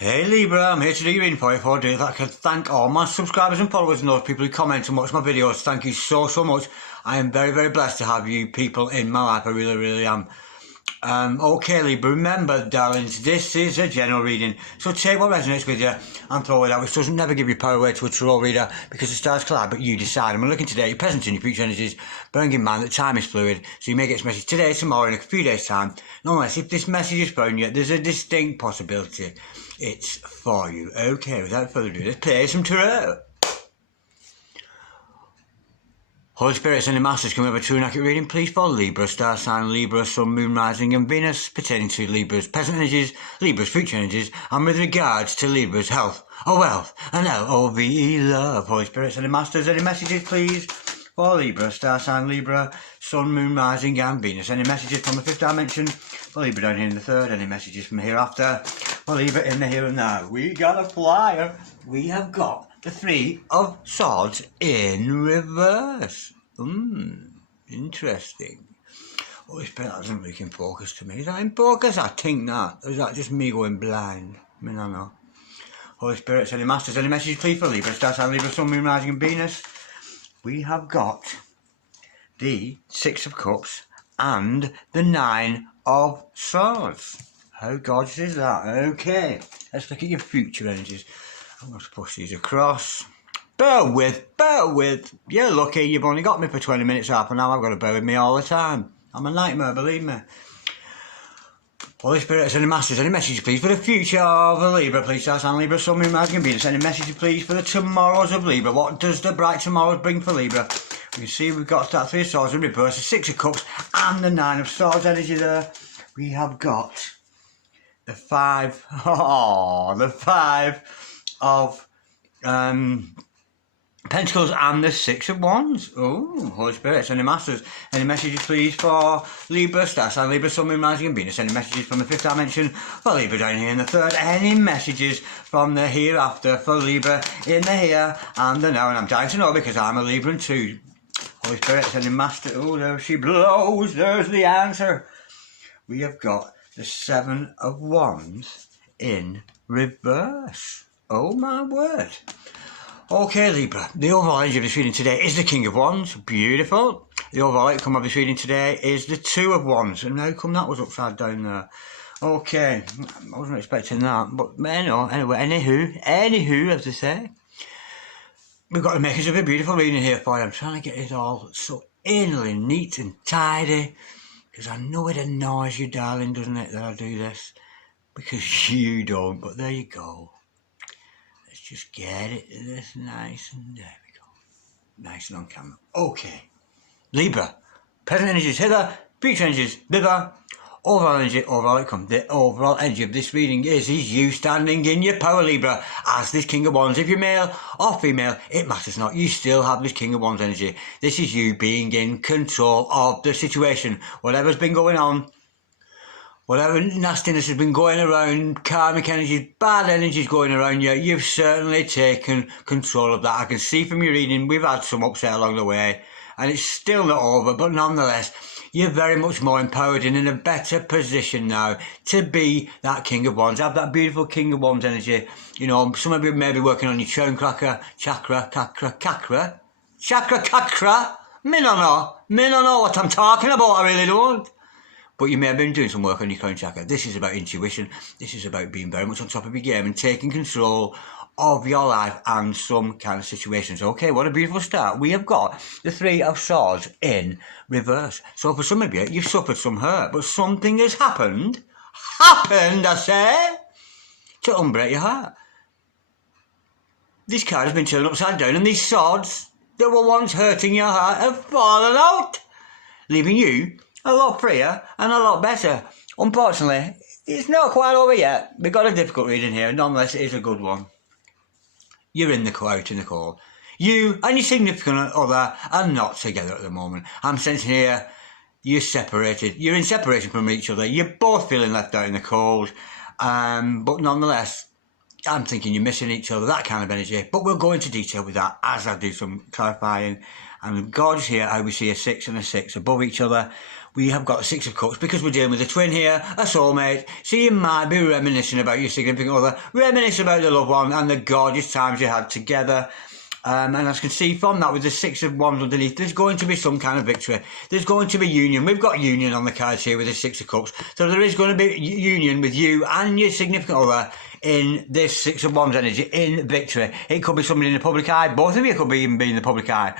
Hey Libra, I'm here to do your info for a day that I can thank all my subscribers and followers and those people who comment and watch my videos. Thank you so much. I am very blessed to have you people in my life. I really am. Okay Libra, remember darlings, this is a general reading, so take what resonates with you and throw it out, which doesn't never give you power away to a tarot reader because the stars collide, but you decide. And we're looking today at your present and your future energies, bearing in mind that time is fluid, so you may get this message today, tomorrow, in a few days time. Nonetheless, if this message is thrown yet, there's a distinct possibility it's for you. Okay, without further ado, let's play some tarot. Holy Spirits and the Masters, can we have a true and accurate reading, please, for Libra, star sign Libra, Sun, Moon, Rising and Venus, pertaining to Libra's present energies, Libra's future energies, and with regards to Libra's health, or wealth, and L-O-V-E, love. Holy Spirits and the Masters, any messages, please, for Libra, star sign Libra, Sun, Moon, Rising and Venus. Any messages from the fifth dimension, for Libra down here in the third, any messages from hereafter, for Libra in the here and now. We got a flyer. We have got the Three of Swords in reverse. Interesting. Holy Spirit, that doesn't look in focus to me. Is that in focus? I think that. Or is that just me going blind? I mean, I don't know. Holy Spirit, any masters, any message please for Libra, star sign Libra, Sun, Moon, Rising and Venus. We have got the Six of Cups and the Nine of Swords. How gorgeous is that? Okay, let's look at your future energies. I'm going to push these across. Bear with. You're lucky you've only got me for 20 minutes, half an hour. I've got to bear with me all the time. I'm a nightmare, believe me. Holy Spirit, any masters, any messages please for the future of the Libra, please, star sign Libra, Sun, Moon, Rising and Venus. Any messages please for the tomorrows of Libra. What does the bright tomorrows bring for Libra? We can see we've got that Three of Swords in reverse, the Six of Cups and the Nine of Swords energy there. We have got the Five of Pentacles and the Six of Wands. Oh, Holy Spirit, any masters, any messages please for Libra, star sign Libra, Sun, Moon, Rising and Venus. Any messages from the fifth dimension for Libra down here in the third. Any messages from the hereafter for Libra in the here and the now. And I'm dying to know because I'm a Libra too. Holy Spirit, any master. Oh, there she blows. There's the answer. We have got the Seven of Wands in reverse. Oh my word. Okay Libra, the overall energy of this reading today is the King of Wands. Beautiful. The overall outcome of this reading today is the Two of Wands. And how come that was upside down there? Okay, I wasn't expecting that. But anywho, as they say, we've got the makers of a beautiful reading here for you. I'm trying to get it all so anally neat and tidy, because I know it annoys you, darling, doesn't it, that I do this? Because you don't, but there you go. Let's just get it this nice, and there we go. Nice and on camera. Okay. Libra. Present energies hither, future energies thither. Overall energy, overall outcome. The overall energy of this reading is you standing in your power, Libra, as this King of Wands. If you're male or female, it matters not. You still have this King of Wands energy. This is you being in control of the situation. Whatever's been going on, whatever nastiness has been going around, karmic energies, bad energies going around you, you've certainly taken control of that. I can see from your reading, we've had some upset along the way, and it's still not over, but nonetheless, you're very much more empowered and in a better position now to be that King of Wands. Have that beautiful King of Wands energy. You know, some of you may be working on your chakra. Me no know what I'm talking about, I really don't. But you may have been doing some work on your crown chakra. This is about intuition. This is about being very much on top of your game and taking control of your life and some kind of situations. Okay, what a beautiful start. We have got the Three of Swords in reverse. So for some of you, you've suffered some hurt, but something has happened, I say, to unbreak your heart. This card has been turned upside down and these swords that were once hurting your heart have fallen out, leaving you a lot freer and a lot better. Unfortunately, it's not quite over yet. We've got a difficult reading here, nonetheless it is a good one. You're in the out in the cold. You and your significant other are not together at the moment. I'm sensing here you're separated. You're in separation from each other. You're both feeling left out in the cold. But nonetheless, I'm thinking you're missing each other, that kind of energy. But we'll go into detail with that as I do some clarifying. And gorgeous here how we see a 6 and a 6 above each other. we have got the Six of Cups because we're dealing with a twin here, a soulmate. So you might be reminiscing about your significant other, reminiscing about the loved one and the gorgeous times you had together. And as you can see from that, with the Six of Wands underneath, there's going to be some kind of victory. There's going to be union. We've got union on the cards here with the Six of Cups. So there is going to be union with you and your significant other in this Six of Wands energy, in victory. It could be somebody in the public eye. Both of you could be even be in the public eye.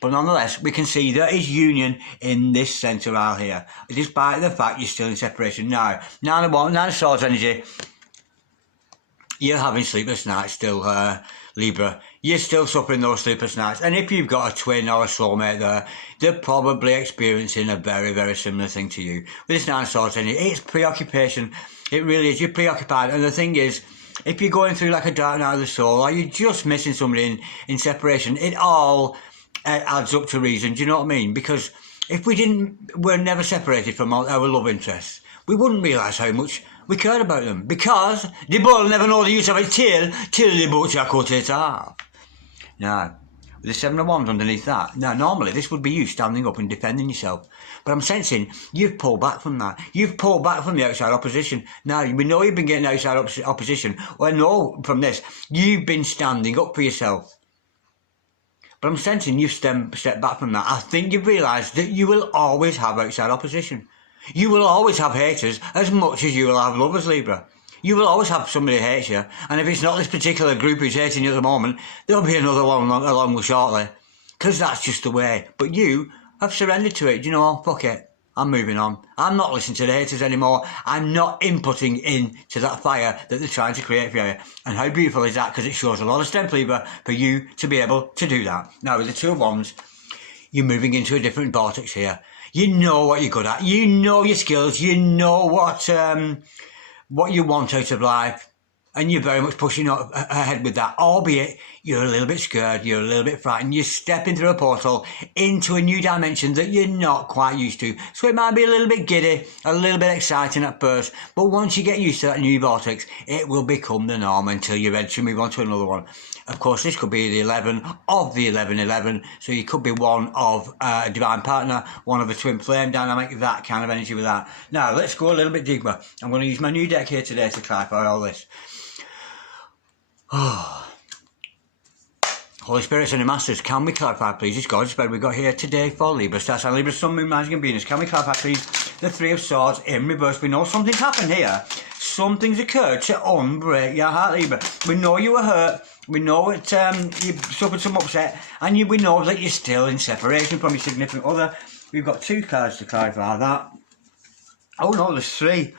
But nonetheless, we can see there is union in this centre aisle here, despite the fact you're still in separation. Now, Nine of Swords energy, you're having sleepless nights still, Libra. You're still suffering those sleepless nights. And if you've got a twin or a soulmate there, they're probably experiencing a very, very similar thing to you. With this Nine of Swords energy, it's preoccupation. It really is. You're preoccupied. And the thing is, if you're going through like a dark night of the soul, or you're just missing somebody in separation, it all adds up to reason. Do you know what I mean? Because if we're never separated from our love interests, we wouldn't realise how much we cared about them. Because the bull never know the use of its tail till the butcher cut it off. Now, with the Seven of Wands underneath that, now normally this would be you standing up and defending yourself. But I'm sensing you've pulled back from that. You've pulled back from the outside opposition. Now, we know you've been getting outside opposition. Well, I know from this, you've been standing up for yourself. But I'm sensing you've stepped back from that. I think you've realised that you will always have outside opposition. You will always have haters as much as you will have lovers, Libra. You will always have somebody who hates you. And if it's not this particular group who's hating you at the moment, there'll be another one along shortly. Because that's just the way. But you have surrendered to it. You know, fuck it. I'm moving on. I'm not listening to the haters anymore. I'm not inputting into that fire that they're trying to create for you. And how beautiful is that? Because it shows a lot of strength, Libra, for you to be able to do that. Now, with the Two of Wands, you're moving into a different vortex here. You know what you're good at. You know your skills. You know what you want out of life. And you're very much pushing ahead with that, albeit you're a little bit scared, you're a little bit frightened. You're stepping through a portal into a new dimension that you're not quite used to. So it might be a little bit giddy, a little bit exciting at first, but once you get used to that new vortex, it will become the norm until you're ready to move on to another one. Of course, this could be the 11 of the 11-11, so you could be one of a divine partner, one of a twin flame dynamic, that kind of energy with that. Now, let's go a little bit deeper. I'm going to use my new deck here today to clarify all this. Oh. Holy Spirits and the Masters, can we clarify, please? It's gorgeous bed we've got here today for Libra, Star Sign, Libra, Sun, Moon, Rising and Venus. Can we clarify, please? The Three of Swords in reverse. We know something's happened here. Something's occurred to unbreak your heart, Libra. We know you were hurt. We know it. You suffered some upset, and we know that you're still in separation from your significant other. We've got two cards to clarify that. Oh no, there's three.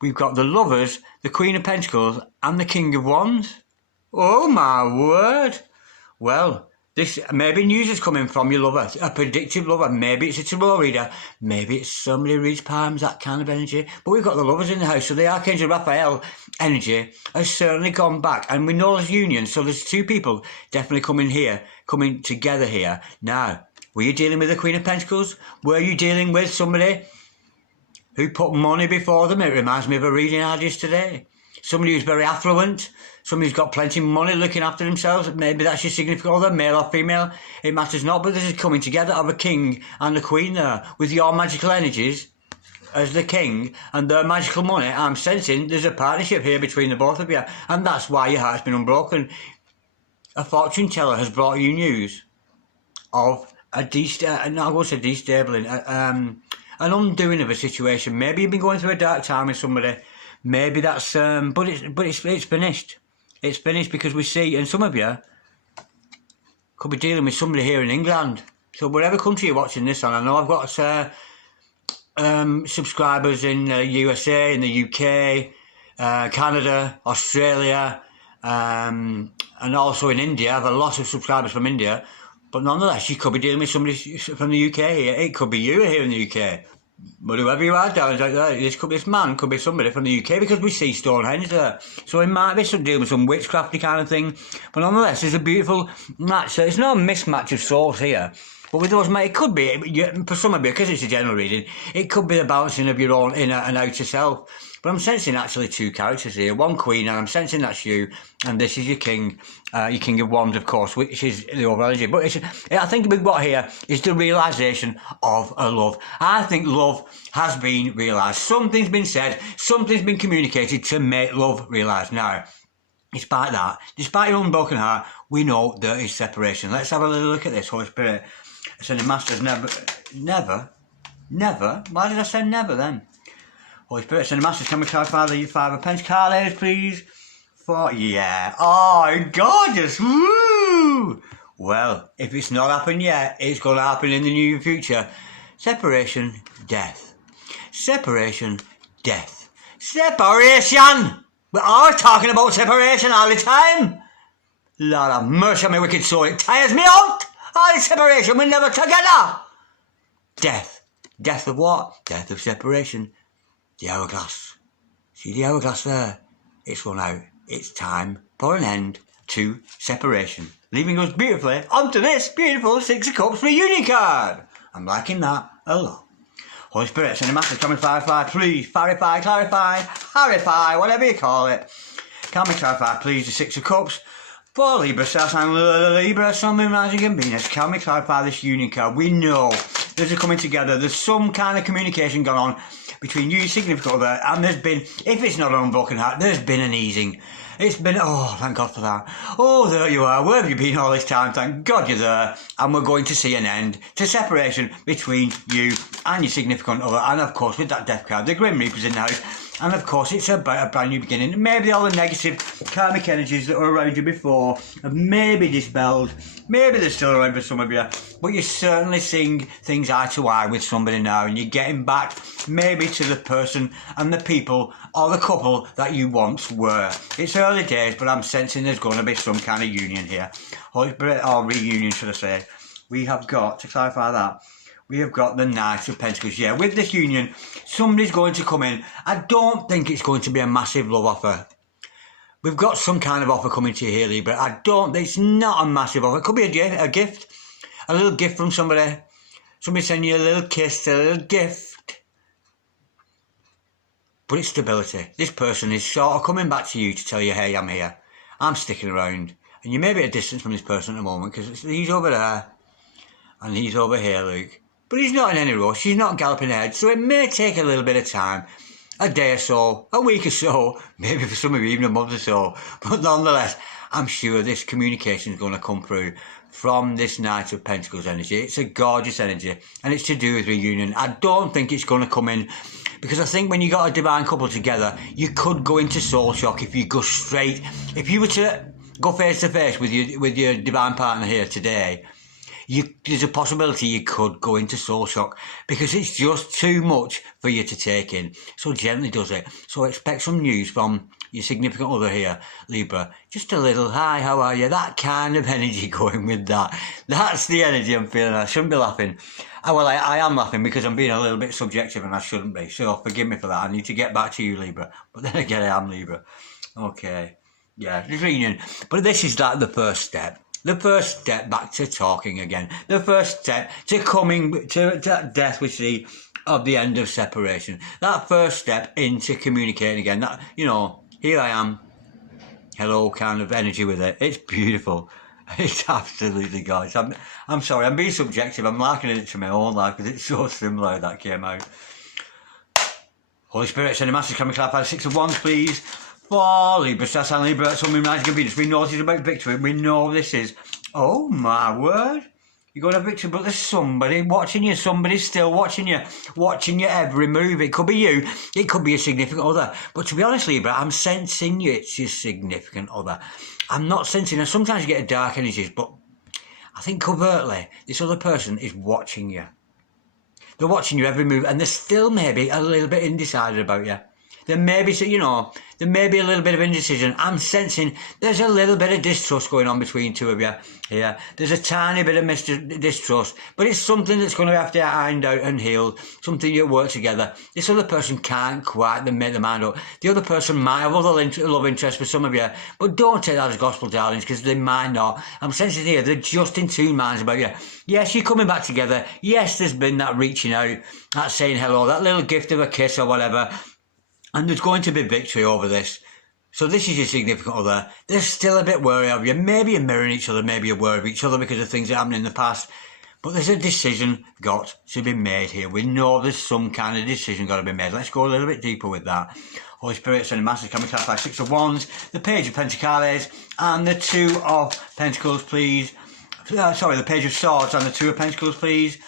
We've got the Lovers, the Queen of Pentacles, and the King of Wands. Oh my word! Well, this maybe news is coming from your lover, a predictive lover. Maybe it's a tarot reader. Maybe it's somebody who reads palms, that kind of energy. But we've got the Lovers in the house, so the Archangel Raphael energy has certainly gone back. And we know there's union, so there's two people definitely coming together here. Now, were you dealing with the Queen of Pentacles? Were you dealing with somebody who put money before them? It reminds me of a reading I did today. Somebody who's very affluent, somebody who's got plenty of money looking after themselves. Maybe that's your significant other, male or female. It matters not, but this is coming together of a king and a queen there. With your magical energies as the king and their magical money, I'm sensing there's a partnership here between the both of you. And that's why your heart's been unbroken. A fortune teller has brought you news of a destabling, an undoing of a situation. Maybe you've been going through a dark time with somebody. Maybe that's, but it's finished. It's finished because we see, and some of you could be dealing with somebody here in England. So whatever country you're watching this on, I know I've got subscribers in the USA, in the UK, Canada, Australia, and also in India. I have a lot of subscribers from India. But nonetheless, you could be dealing with somebody from the UK here. It could be you here in the UK. But whoever you are, darlings out there, this man could be somebody from the UK because we see Stonehenge there. So it might be some dealing with some witchcrafty kind of thing. But nonetheless, there's a beautiful match. So it's not a mismatch of souls here. But with those, it could be, for some of you, because it's a general reading, it could be the balancing of your own inner and outer self. But I'm sensing actually two characters here. One queen, and I'm sensing that's you, and this is your king of wands, of course, which is the overall energy. But I think the big what here is the realisation of a love. I think love has been realised. Something's been said, something's been communicated to make love realised. Now, despite that, despite your unbroken heart, we know there is separation. Let's have a little look at this. Holy Spirit, ascended masters, never. Why did I say never then? Holy Spirit, ascended masters, can we clarify the Five of Pentacles? Card ladies, please. Yeah. Oh, gorgeous. Woo! Well, if it's not happened yet, it's going to happen in the near future. Separation, death. Separation, death. Separation! We're all talking about separation all the time. Lord have mercy on my wicked soul. It tires me out. All the separation, we're never together. Death. Death of what? Death of separation. The hourglass. See the hourglass there? It's run out. It's time for an end to separation. Leaving us beautifully onto this beautiful Six of Cups reunion card. I'm liking that a lot. Holy Spirit, send a massive coming clarify, please. Clarify, clarify, whatever you call it. Can we clarify, please, the Six of Cups? For Libra, South and Libra, Sun, Moon, Rising and Venus. Can we clarify this union card? We know there's a coming together. There's some kind of communication going on between you and your significant other, and there's been, if it's not an unbroken heart, there's been an easing. It's been, oh, thank God for that. Oh, there you are. Where have you been all this time? Thank God you're there. And we're going to see an end to separation between you and your significant other. And, of course, with that death card, the Grim Reaper's in the house. And, of course, it's about a brand new beginning. Maybe all the negative karmic energies that were around you before have maybe dispelled. Maybe they're still around for some of you. But you're certainly seeing things eye to eye with somebody now. And you're getting back maybe to the person and the people or the couple that you once were. It's early days, but I'm sensing there's going to be some kind of union here. Or reunion, should I say. We have got, to clarify that, we have got the Knight of Pentacles. Yeah, with this union, somebody's going to come in. I don't think it's going to be a massive love offer. We've got some kind of offer coming to you here, Libra. It's not a massive offer. It could be a gift. A little gift from somebody. Somebody sending you a little kiss, a little gift. But it's stability. This person is sort of coming back to you to tell you, hey, I'm here. I'm sticking around. And you may be at a distance from this person at the moment because he's over there. And he's over here, Luke. But he's not in any rush, he's not galloping ahead, so it may take a little bit of time. A day or so, a week or so, maybe for some of you even a month or so. But nonetheless, I'm sure this communication is going to come through from this Knight of Pentacles energy. It's a gorgeous energy, and it's to do with reunion. I don't think it's going to come in, because I think when you got a divine couple together, you could go into soul shock if you go straight. If you were to go face to face with your divine partner here today, there's a possibility you could go into soul shock because it's just too much for you to take in. So gently does it. So expect some news from your significant other here, Libra. Just a little, hi, how are you? That kind of energy going with that. That's the energy I'm feeling. I shouldn't be laughing. I am laughing because I'm being a little bit subjective and I shouldn't be. So forgive me for that. I need to get back to you, Libra. But then again, I am Libra. Okay. Yeah, it's reunion. But this is like the first step. The first step back to talking again. The first step to coming to that death we see of the end of separation. That first step into communicating again. That, you know, here I am. Hello kind of energy with it. It's beautiful. It's absolutely gorgeous. I'm sorry, I'm being subjective. I'm likening it to my own life because it's so similar that came out. Holy Spirit, send a massive coming clarify 6 of Wands, please. For Libra, Star and Libra, Sun, Moon, Rising and Venus. We know this is about victory. We know this is, oh my word. You're going to have victory, but there's somebody watching you. Somebody's still watching you every move. It could be you. It could be a significant other. But to be honest, Libra, I'm sensing you. It's your significant other. I'm not sensing, and sometimes you get dark energies, but I think covertly, this other person is watching you. They're watching you every move, and they're still maybe a little bit undecided about you. There may be, you know, there may be a little bit of indecision. I'm sensing there's a little bit of distrust going on between two of you here. There's a tiny bit of distrust, but it's something that's going to have to be ironed out and healed, something you work together. This other person can't quite make their mind up. The other person might have other love interest for some of you, but don't take that as gospel, darlings, because they might not. I'm sensing here, they're just in two minds about you. Yes, you're coming back together. Yes, there's been that reaching out, that saying hello, that little gift of a kiss or whatever. And there's going to be victory over this. So this is your significant other. They're still a bit wary of you. Maybe you're mirroring each other, maybe you're aware of each other because of things that happened in the past. But there's a decision got to be made here. We know there's some kind of decision got to be made. Let's go a little bit deeper with that. Holy Spirit, Sending Masters, can we clarify 6 of Wands, the Page of Pentacles, and the 2 of Pentacles, please. The Page of Swords and the 2 of Pentacles, please.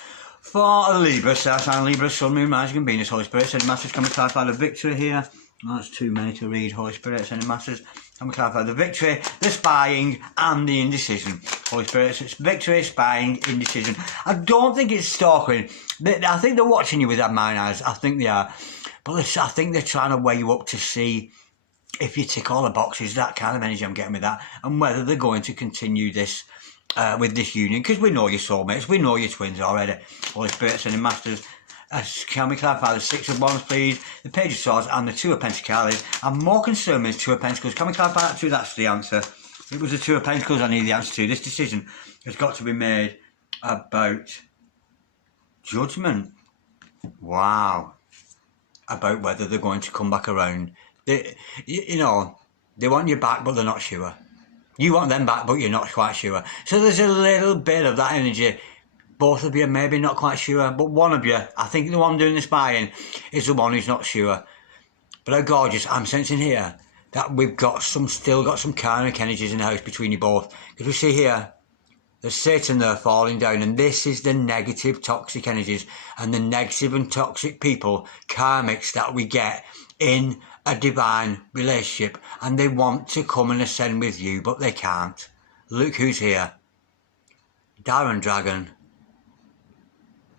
For Libra, Star Sign, Libra, Sun, Moon, Rising and Venus, Holy Spirit, Sending Masters, can we clarify the victory here? That's too many to read. Holy Spirit, Sending Masters, can we clarify the victory, the spying and the indecision? Holy Spirit, it's victory, spying, indecision. I don't think it's stalking. I think they're watching you with that mind eyes. I think they are. But I think they're trying to weigh you up to see if you tick all the boxes, that kind of energy I'm getting with that, and whether they're going to continue this with this union, because we know your soulmates, we know your twins already. Holy Spirit, Sending Masters, can we clarify the 6 of Wands, please, the Page of Swords and the 2 of Pentacles? I'm more concerned with 2 of Pentacles. Can we clarify that too? That's the answer. It was the 2 of Pentacles I need the answer to. This decision has got to be made about judgment. Wow. About whether they're going to come back around. They want you back, but they're not sure. You want them back, but you're not quite sure. So there's a little bit of that energy. Both of you maybe not quite sure, but one of you, I think the one doing the spying, is the one who's not sure. But how gorgeous, I'm sensing here that we've got still got some karmic energies in the house between you both. Because we see here, there's Satan there falling down, and this is the negative, toxic energies and the negative and toxic people, karmics, that we get in a divine relationship, and they want to come and ascend with you, but they can't. Look who's here. Darren Dragon,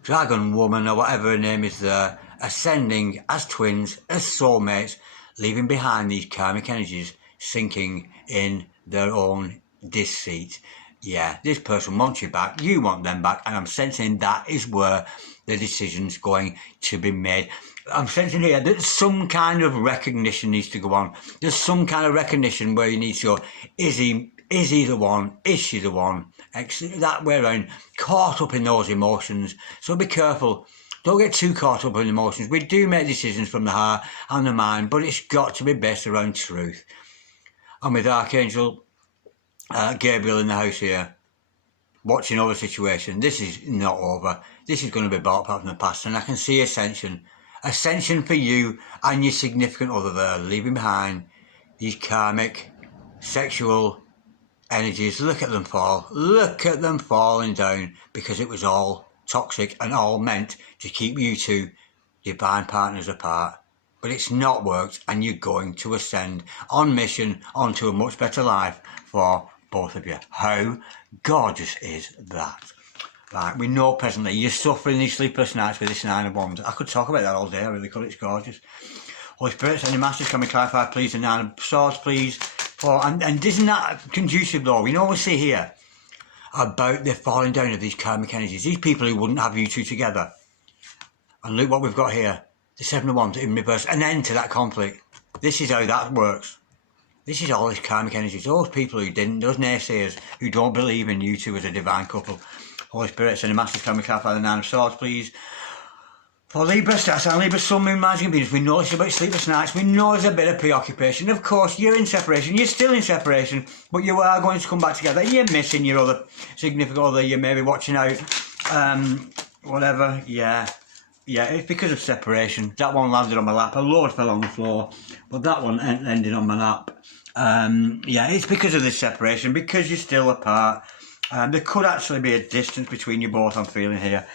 Dragon Woman, or whatever her name is there, ascending as twins, as soulmates, leaving behind these karmic energies, sinking in their own deceit. Yeah, this person wants you back, you want them back, and I'm sensing that is where the decision's going to be made. I'm sensing here that some kind of recognition needs to go on. There's some kind of recognition where you need to go, is he the one? Is she the one? That way around, caught up in those emotions. So be careful. Don't get too caught up in emotions. We do make decisions from the heart and the mind, but it's got to be based around truth. And with Archangel Gabriel in the house here, watching over the situation, this is not over. This is going to be brought back from the past, and I can see ascension. Ascension for you and your significant other there, leaving behind these karmic, sexual energies. Look at them fall. Look at them falling down, because it was all toxic and all meant to keep you two divine partners apart. But it's not worked, and you're going to ascend on mission onto a much better life for both of you. How gorgeous is that? Right, we know presently you're suffering these sleepless nights with this 9 of Wands. I could talk about that all day, I really could, it's gorgeous. Holy Spirit, Sending Masters, can we clarify please the 9 of Swords, please? And isn't that conducive though? We know we see here about the falling down of these karmic energies, these people who wouldn't have you two together. And look what we've got here, the 7 of Wands in reverse, an end to that conflict. This is how that works. This is all this karmic energies, those people who didn't, those naysayers who don't believe in you two as a divine couple. Holy Spirit, Sending Masters, can we clarify the 9 of Swords, please? For Libra, Star Sign, Libra, Sun, Moon, Rising and Venus, we know it's about sleepless nights, we know there's a bit of preoccupation. Of course, you're in separation, you're still in separation, but you are going to come back together. You're missing your other significant other, you may be watching out, whatever, yeah, it's because of separation. That one landed on my lap, a load fell on the floor, but that one ended on my lap. Yeah, it's because of this separation, because you're still apart. There could actually be a distance between you both, I'm feeling here.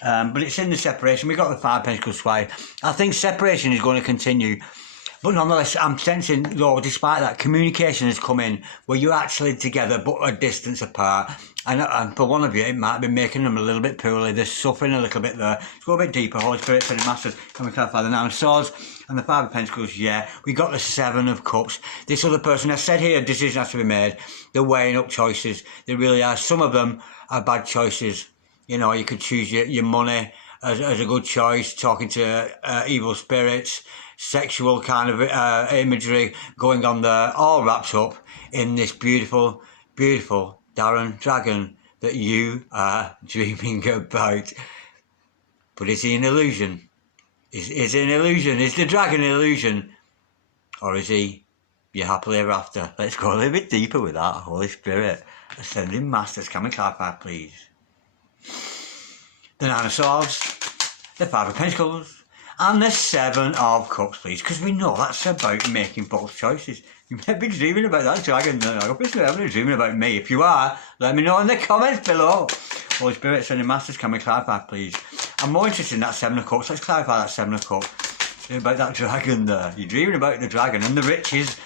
But it's in the separation. We've got the 5 of Pentacles twice. I think separation is going to continue. But nonetheless, I'm sensing, though, despite that, communication has come in where you're actually together but a distance apart. And for one of you, it might be making them a little bit poorly. They're suffering a little bit there. Let's go a bit deeper. Holy Spirit, Sending Masters, can we clarify the 9 of Swords and the 5 of Pentacles? Yeah. We got the 7 of Cups. This other person, I said here, a decision has to be made. They're weighing up choices. They really are. Some of them are bad choices. You know, you could choose your money as a good choice, talking to evil spirits, sexual kind of imagery going on there, all wrapped up in this beautiful, beautiful Darren Dragon that you are dreaming about. But is he an illusion? Is it an illusion? Is the dragon an illusion? Or is he your happily ever after? Let's go a little bit deeper with that. Holy Spirit, Ascending Masters, can we clarify, please? The Nine of Swords, the Five of Pentacles, and the Seven of Cups, please, because we know that's about making bold choices. You might be dreaming about that dragon. I hope it's not dreaming about me. If you are, let me know in the comments below. Holy Spirit, Ascending Masters, can we clarify, please? I'm more interested in that Seven of Cups. Let's clarify that Seven of Cups. About that dragon there. You're dreaming about the dragon and the riches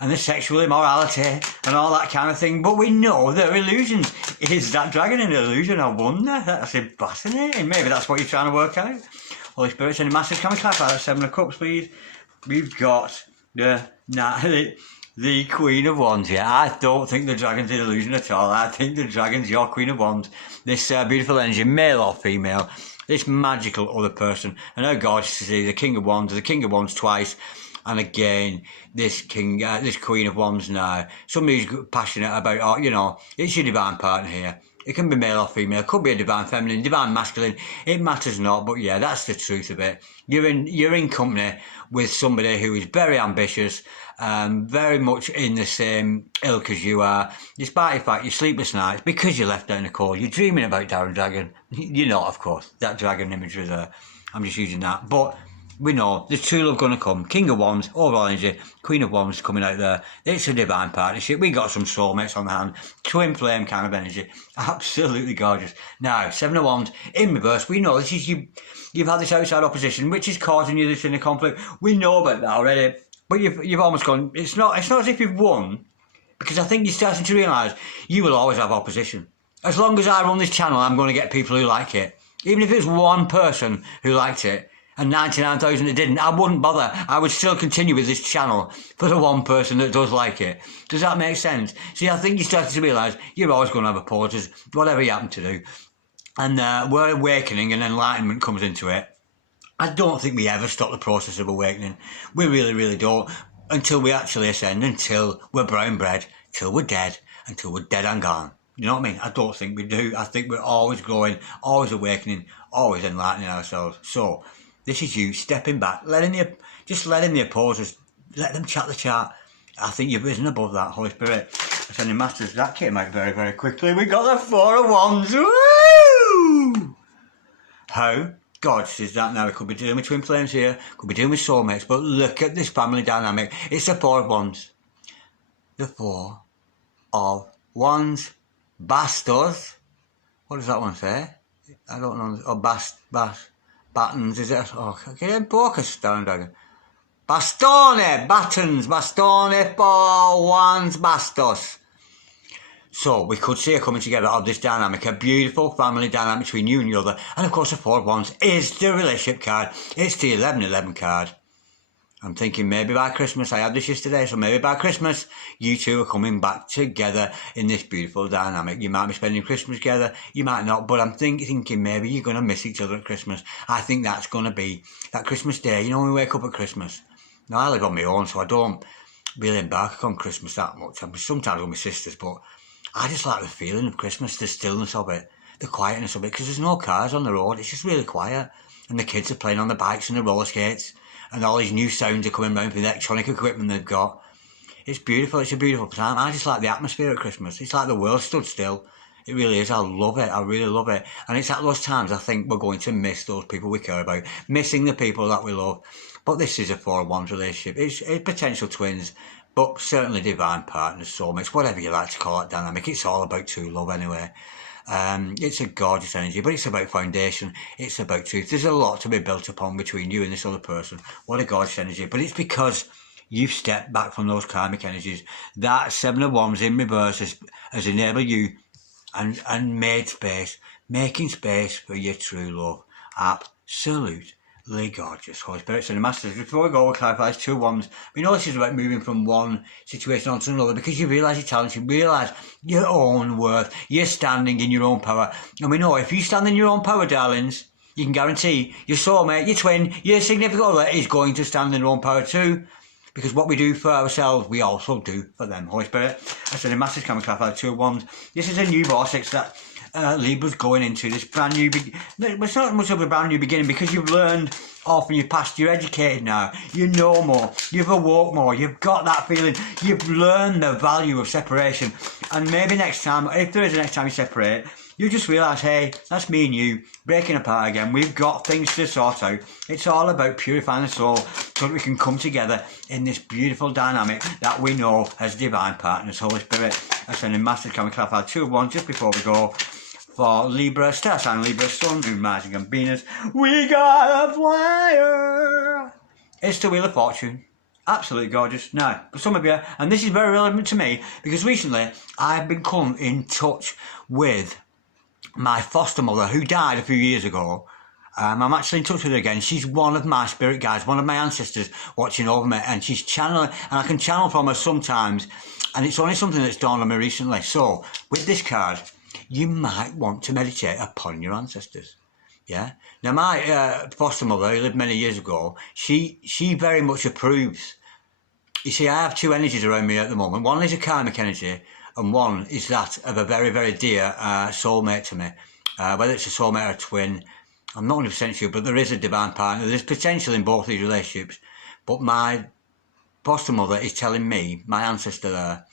and the sexual immorality and all that kind of thing, but we know they're illusions. Is that dragon an illusion? I wonder. That's fascinating. Maybe that's what you're trying to work out. Holy Spirit, Ascending Masters, can we clarify that Seven of Cups, please? We've got the Queen of Wands here. I don't think the dragon's an illusion at all. I think the dragon's your Queen of Wands. This beautiful energy, male or female, this magical other person. And how gorgeous to see the King of Wands twice. And again, this Queen of Wands now. Somebody who's passionate about, you know, it's your divine partner here. It can be male or female. It could be a divine feminine, divine masculine. It matters not, but yeah, that's the truth of it. You're in company with somebody who is very ambitious, very much in the same ilk as you are. Despite the fact you sleepless nights because you left down the cold, you're dreaming about Darren Dragon. You're not, of course. That dragon imagery there. I'm just using that. But we know there's true love going to come. King of Wands, overall energy, Queen of Wands coming out there. It's a divine partnership. We got some soulmates on the hand. Twin flame kind of energy. Absolutely gorgeous. Now, Seven of Wands in reverse. We know this is you've had this outside opposition, which is causing you this inner conflict. We know about that already. But you've almost gone. It's not as if you've won, because I think you're starting to realise you will always have opposition. As long as I run this channel, I'm going to get people who like it. Even if it's one person who liked it, and 99,000 that didn't, I wouldn't bother. I would still continue with this channel for the one person that does like it. Does that make sense? See, I think you started to realise you're always going to have opposers, whatever you happen to do. And where awakening and enlightenment comes into it, I don't think we ever stop the process of awakening. We really, really don't. Until we actually ascend, until we're brown bread, till we're dead, until we're dead and gone. You know what I mean? I don't think we do. I think we're always growing, always awakening, always enlightening ourselves. So, this is you stepping back, letting the opposers, let them chat the chat. I think you've risen above that, Holy Spirit. Ascending Masters, that came out very, very quickly. We got the Four of Wands. Woo! How gorgeous is that now? We could be dealing with twin flames here, could be dealing with soulmates, but look at this family dynamic. It's the Four of Wands. The Four of Wands. Bastos. What does that one say? I don't know. Oh, battens, is it? Oh, get focus down, dragon. Bastone, battens, bastone, four, wands, bastos. So we could see a coming together of this dynamic, a beautiful family dynamic between you and the other. And of course the Four of Wands is the relationship card. It's the 1111 card. I'm thinking maybe by Christmas, I had this yesterday, so maybe by Christmas, you two are coming back together in this beautiful dynamic. You might be spending Christmas together, you might not, but I'm thinking maybe you're going to miss each other at Christmas. I think that's going to be that Christmas day. You know, when we wake up at Christmas. Now, I live on my own, so I don't really embark on Christmas that much. I'm sometimes with my sisters, but I just like the feeling of Christmas, the stillness of it, the quietness of it, because there's no cars on the road. It's just really quiet. And the kids are playing on the bikes and the roller skates. And all these new sounds are coming round with the electronic equipment they've got. It's beautiful. It's a beautiful time. I just like the atmosphere at Christmas. It's like the world stood still. It really is. I love it. I really love it. And it's at those times I think we're going to miss those people we care about. Missing the people that we love. But this is a 4 of Wands relationship. It's potential twins, but certainly divine partners, soulmates, whatever you like to call it dynamic. It's all about true love anyway. It's a gorgeous energy, but it's about foundation. It's about truth. There's a lot to be built upon between you and this other person. What a gorgeous energy. But it's because you've stepped back from those karmic energies. That 7 of Wands in reverse has enabled you and made space, making space for your true love. Absolutely gorgeous. Holy Spirit and the Masters. Before we go, we'll clarify 2 Wands. We know this is about moving from one situation on to another because you realise your talent, you realise your own worth, you're standing in your own power. And we know if you stand in your own power, darlings, you can guarantee your soulmate, your twin, your significant other is going to stand in their own power too. Because what we do for ourselves, we also do for them. Holy Spirit, I said the Masters can we clarify 2 Wands. This is a new vortex that Libra's going into this brand new, it's not much of a brand new beginning, because you've learned off in your past, you're educated now, you know more, you've awoke more, you've got that feeling, you've learned the value of separation. And maybe next time, if there is a next time you separate, you just realise, hey, that's me and you breaking apart again. We've got things to sort out. It's all about purifying the soul so that we can come together in this beautiful dynamic that we know as divine partners, Holy Spirit. I send in massive can we clap our 2 of 1 just before we go for Libra, star sign Libra, Sun, Moon, Rising and Venus. We got a flyer. It's the Wheel of Fortune. Absolutely gorgeous. Now, for some of you, and this is very relevant to me, because recently I've become in touch with my foster mother, who died a few years ago. I'm actually in touch with her again. She's one of my spirit guides, one of my ancestors watching over me, and she's channeling, and I can channel from her sometimes, and it's only something that's dawned on me recently. So, with this card, you might want to meditate upon your ancestors. Yeah. Now, my foster mother, who lived many years ago, she very much approves. You see, I have 2 energies around me at the moment. One is a karmic energy, and one is that of a very, very dear soulmate to me. Whether it's a soulmate or a twin, I'm not 100% sure, but there is a divine partner. There's potential in both these relationships. But my foster mother is telling me, my ancestor there,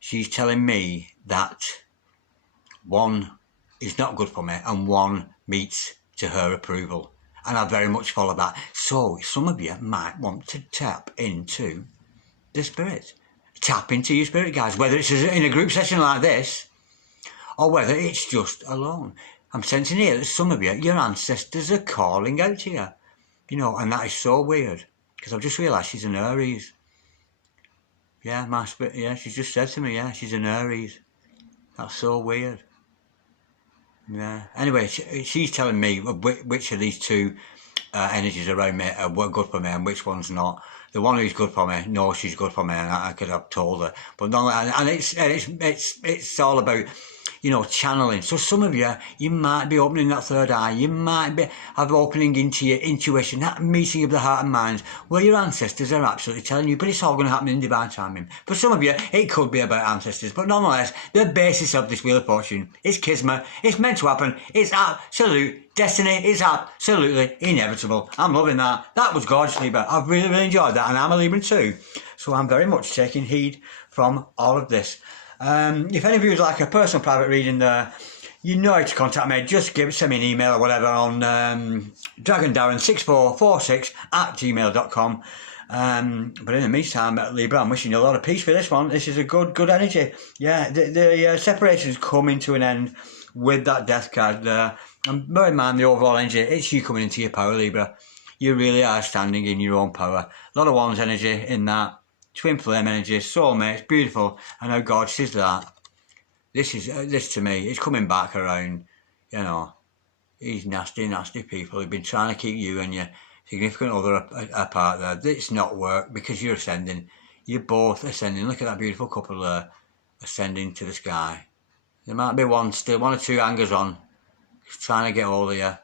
she's telling me that one is not good for me and one meets to her approval. And I very much follow that. So some of you might want to tap into the spirit. Tap into your spirit guides, whether it's in a group session like this or whether it's just alone. I'm sensing here that some of you, your ancestors are calling out to you. You know, and that is so weird, because I've just realised she's an Aries. Yeah, my spirit, yeah, she's just said to me, yeah, she's an Aries. That's so weird. Yeah. Anyway, she's telling me which of these 2 energies around me are good for me and which one's not. The one who's good for me knows she's good for me, and I could have told her. But no, and it's all about, you know, channeling. So some of you, you might be opening that third eye. You might be opening into your intuition, that meeting of the heart and mind, where your ancestors are absolutely telling you. But it's all going to happen in divine timing. For some of you, it could be about ancestors. But nonetheless, the basis of this Wheel of Fortune is kismet. It's meant to happen. It's absolute destiny. It's absolutely inevitable. I'm loving that. That was gorgeous, Libra. I've really, really enjoyed that. And I'm a Libra too. So I'm very much taking heed from all of this. If any of you would like a personal private reading there, you know how to contact me. Just send me an email or whatever on dragondarren6446@gmail.com. But in the meantime, Libra, I'm wishing you a lot of peace for this one. This is a good energy. Yeah, the separation's coming to an end with that death card there. And bear in mind the overall energy, it's you coming into your power, Libra. You really are standing in your own power. A lot of one's energy in that. Twin flame energy, soulmates, beautiful. And how gorgeous is that? This to me, it's coming back around, you know. These nasty, nasty people who've been trying to keep you and your significant other apart there. It's not work, because you're ascending. You're both ascending. Look at that beautiful couple there, ascending to the sky. There might be one or 2 hangers on, trying to get hold of you,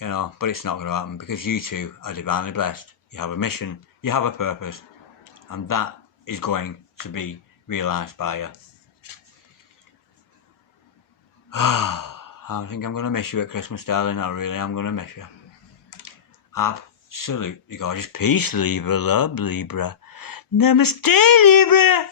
you know, but it's not going to happen, because you 2 are divinely blessed. You have a mission, you have a purpose. And that is going to be realised by you. I think I'm going to miss you at Christmas, darling. I really am going to miss you. Absolutely gorgeous. Peace, Libra, love, Libra. Namaste, Libra.